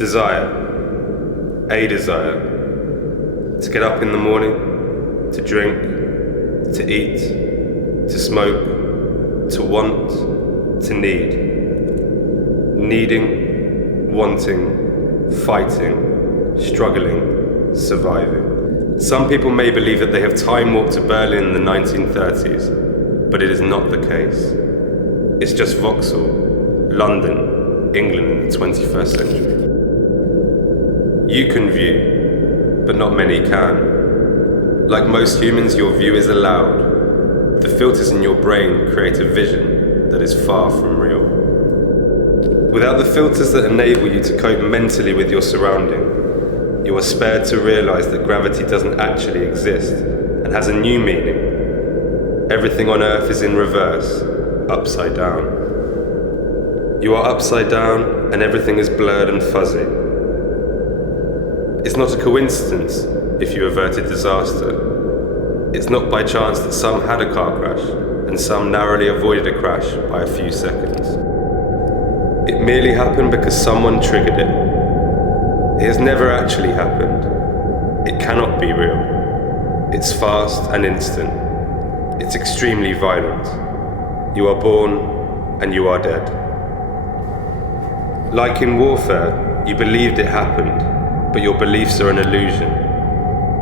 A desire. To get up in the morning, to drink, to eat, to smoke, to want, to need. Needing, wanting, fighting, struggling, surviving. Some people may believe that they have time warped to Berlin in the 1930s, but it is not the case. It's just Vauxhall, London, England in the 21st century. You can view, but not many can. Like most humans, your view is allowed. The filters in your brain create a vision that is far from real. Without the filters that enable you to cope mentally with your surrounding, you are spared to realize that gravity doesn't actually exist and has a new meaning. Everything on Earth is in reverse, upside down. You are upside down and everything is blurred and fuzzy. It's not a coincidence if you averted disaster. It's not by chance that some had a car crash and some narrowly avoided a crash by a few seconds. It merely happened because someone triggered it. It has never actually happened. It cannot be real. It's fast and instant. It's extremely violent. You are born and you are dead. Like in warfare, you believed it happened, but your beliefs are an illusion.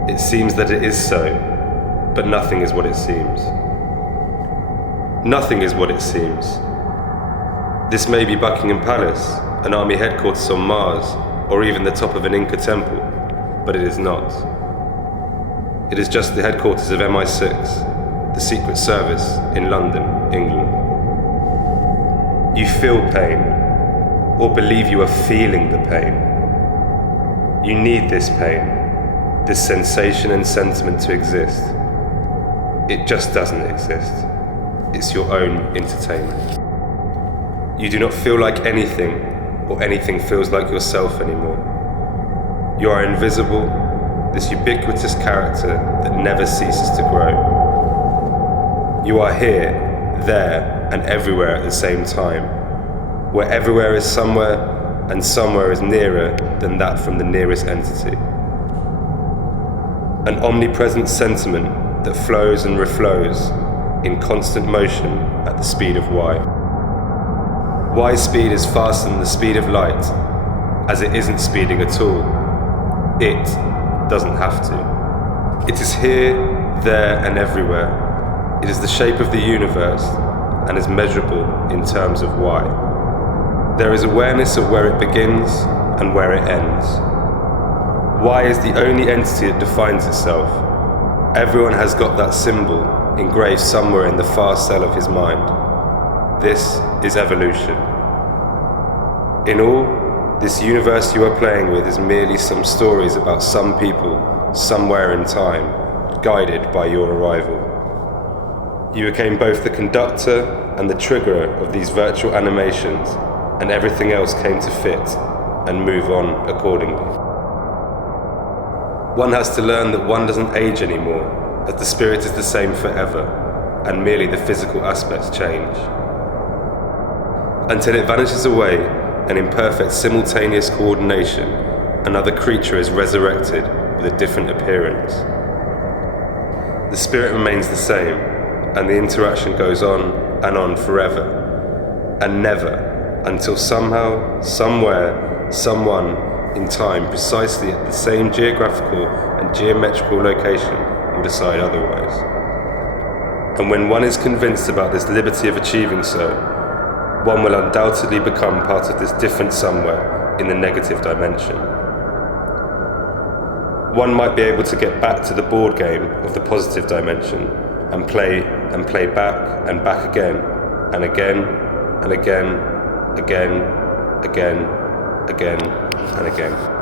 It seems that it is so, but nothing is what it seems. Nothing is what it seems. This may be Buckingham Palace, an army headquarters on Mars, or even the top of an Inca temple, but it is not. It is just the headquarters of MI6, the Secret Service in London, England. You feel pain, or believe you are feeling the pain. You need this pain, this sensation and sentiment to exist. It just doesn't exist. It's your own entertainment. You do not feel like anything, or anything feels like yourself anymore. You are invisible, this ubiquitous character that never ceases to grow. You are here, there, and everywhere at the same time, where everywhere is somewhere, and somewhere is nearer than that from the nearest entity. An omnipresent sentiment that flows and reflows in constant motion at the speed of Y. Y's speed is faster than the speed of light, as it isn't speeding at all. It doesn't have to. It is here, there, and everywhere. It is the shape of the universe and is measurable in terms of Y. There is awareness of where it begins and where it ends. Y is the only entity that defines itself. Everyone has got that symbol engraved somewhere in the far cell of his mind. This is evolution. In all, this universe you are playing with is merely some stories about some people, somewhere in time, guided by your arrival. You became both the conductor and the triggerer of these virtual animations, and everything else came to fit and move on accordingly. One has to learn that one doesn't age anymore, as the spirit is the same forever, and merely the physical aspects change. Until it vanishes away, in imperfect simultaneous coordination, another creature is resurrected with a different appearance. The spirit remains the same, and the interaction goes on forever, and never, until somehow, somewhere, someone, in time, precisely at the same geographical and geometrical location, will decide otherwise. And when one is convinced about this liberty of achieving so, one will undoubtedly become part of this different somewhere in the negative dimension. One might be able to get back to the board game of the positive dimension and play back and back again and again and again, again, again, again, and again.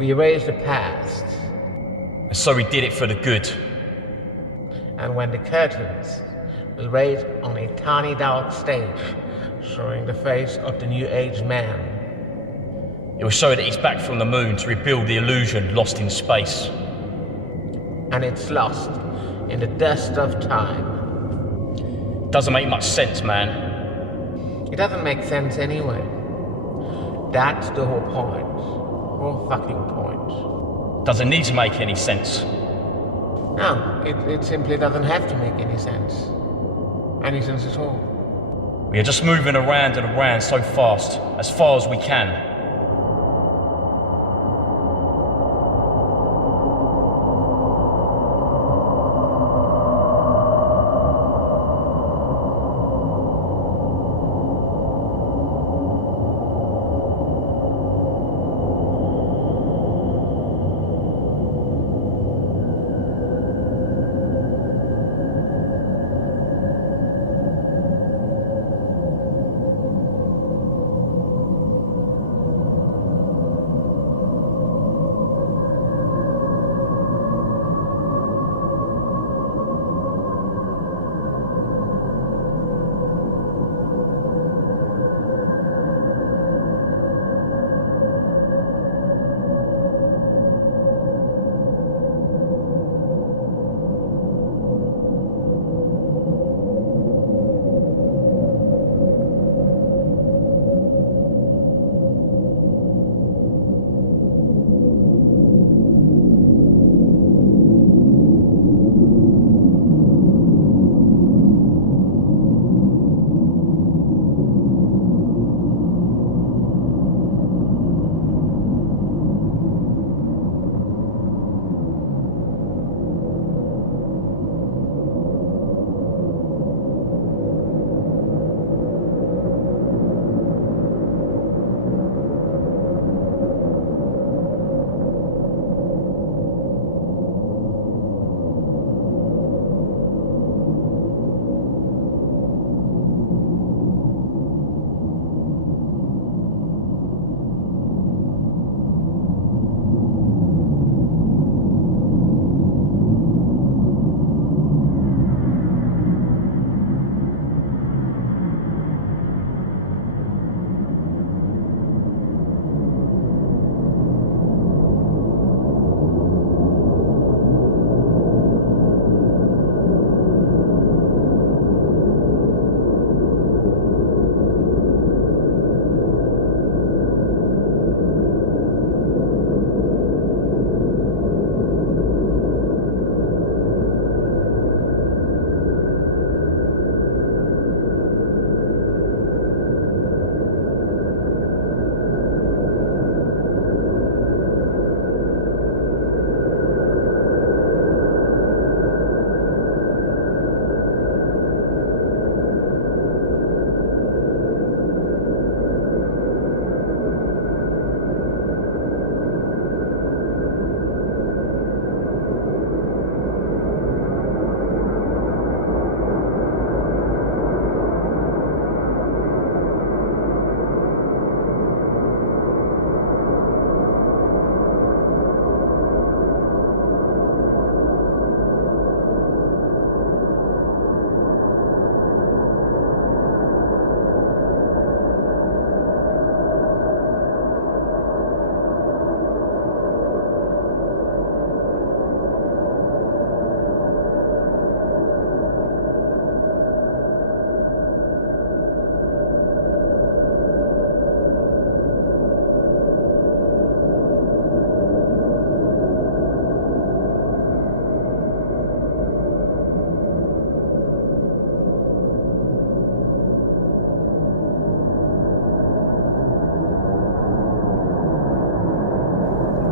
We erase the past. And so we did it for the good. And when the curtains will raise on a tiny dark stage, showing the face of the new age man. It will show that he's back from the moon to rebuild the illusion lost in space. And it's lost in the dust of time. Doesn't make much sense, man. It doesn't make sense anyway. That's the whole point. Whole fucking point. Doesn't need to make any sense. No, it simply doesn't have to make any sense. Any sense at all. We are just moving around and around so fast, as far as we can.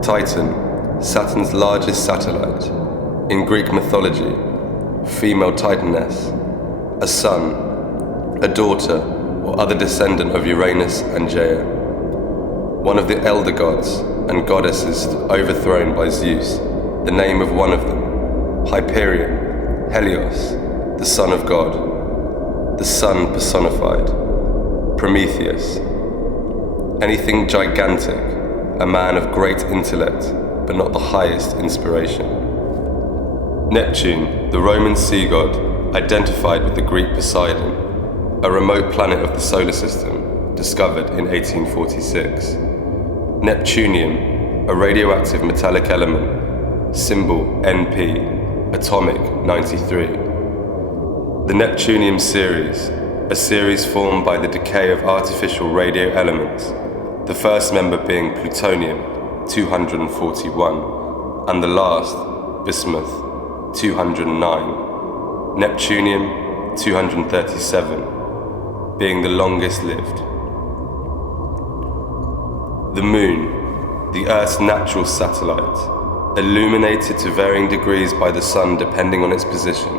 Titan, Saturn's largest satellite. In Greek mythology, female Titaness, a son, a daughter, or other descendant of Uranus and Gaia. One of the elder gods and goddesses overthrown by Zeus, the name of one of them, Hyperion, Helios, the son of God, the sun personified, Prometheus. Anything gigantic, a man of great intellect, but not the highest inspiration. Neptune, the Roman sea god, identified with the Greek Poseidon, a remote planet of the solar system, discovered in 1846. Neptunium, a radioactive metallic element, symbol NP, atomic 93. The Neptunium series, a series formed by the decay of artificial radio elements, the first member being plutonium 241, and the last, bismuth 209, Neptunium 237, being the longest lived. The Moon, the Earth's natural satellite, illuminated to varying degrees by the sun depending on its position.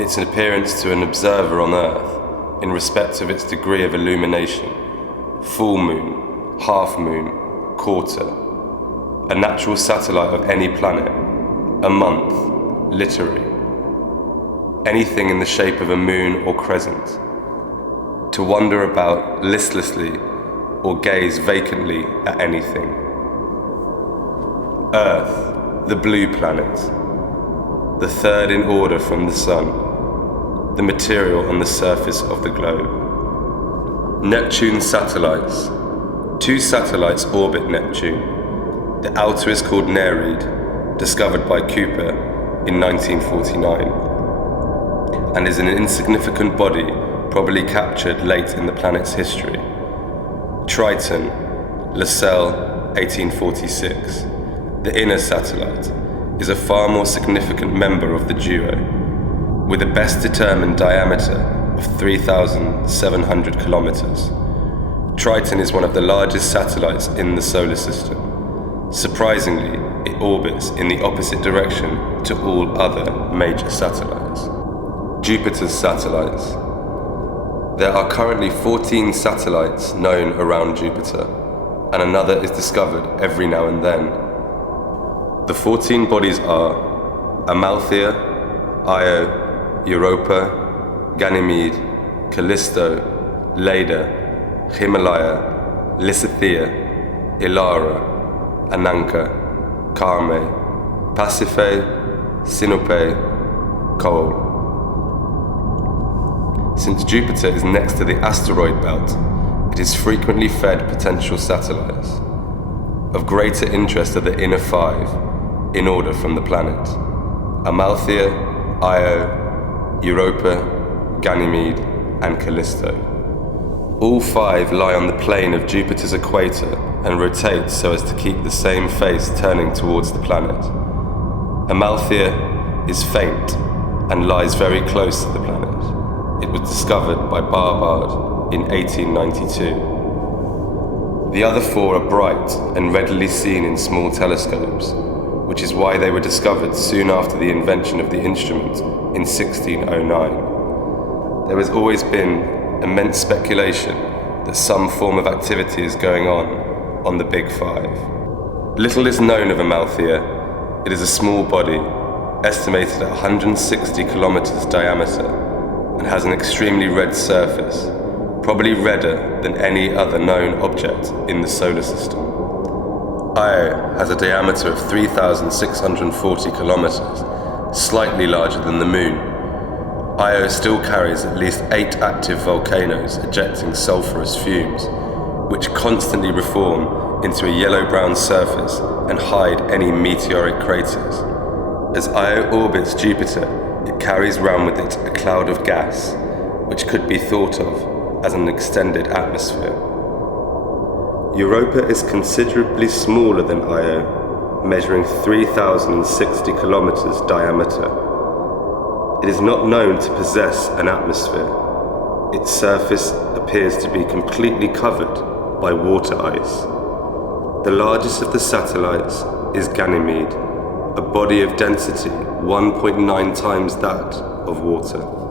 Its appearance to an observer on Earth, in respect of its degree of illumination, full moon, half moon, quarter, a natural satellite of any planet, a month, literary, anything in the shape of a moon or crescent, to wander about listlessly or gaze vacantly at anything. Earth, the blue planet, the third in order from the sun, the material on the surface of the globe. Neptune's satellites. 2 satellites orbit Neptune. The outer is called Nereid, discovered by Cooper in 1949, and is an insignificant body probably captured late in the planet's history. Triton, Lassell, 1846. The inner satellite is a far more significant member of the duo, with a best determined diameter of 3,700 kilometers. Triton is one of the largest satellites in the solar system. Surprisingly, it orbits in the opposite direction to all other major satellites. Jupiter's satellites. There are currently 14 satellites known around Jupiter, and another is discovered every now and then. The 14 bodies are Amalthea, Io, Europa, Ganymede, Callisto, Leda, Himalaya, Lysithea, Ilara, Ananka, Carme, Pasiphae, Sinope, Coal. Since Jupiter is next to the asteroid belt, it is frequently fed potential satellites. Of greater interest are the inner 5, in order from the planet: Amalthea, Io, Europa, Ganymede, and Callisto. All 5 lie on the plane of Jupiter's equator and rotate so as to keep the same face turning towards the planet. Amalthea is faint and lies very close to the planet. It was discovered by Barbard in 1892. The other 4 are bright and readily seen in small telescopes, which is why they were discovered soon after the invention of the instrument in 1609. There has always been immense speculation that some form of activity is going on the Big 5. Little is known of Amalthea. It is a small body, estimated at 160 kilometers diameter, and has an extremely red surface, probably redder than any other known object in the solar system. Io has a diameter of 3,640 kilometers, slightly larger than the Moon. Io still carries at least 8 active volcanoes ejecting sulfurous fumes, which constantly reform into a yellow-brown surface and hide any meteoric craters. As Io orbits Jupiter, it carries round with it a cloud of gas, which could be thought of as an extended atmosphere. Europa is considerably smaller than Io, measuring 3,060 kilometers diameter. It is not known to possess an atmosphere. Its surface appears to be completely covered by water ice. The largest of the satellites is Ganymede, a body of density 1.9 times that of water.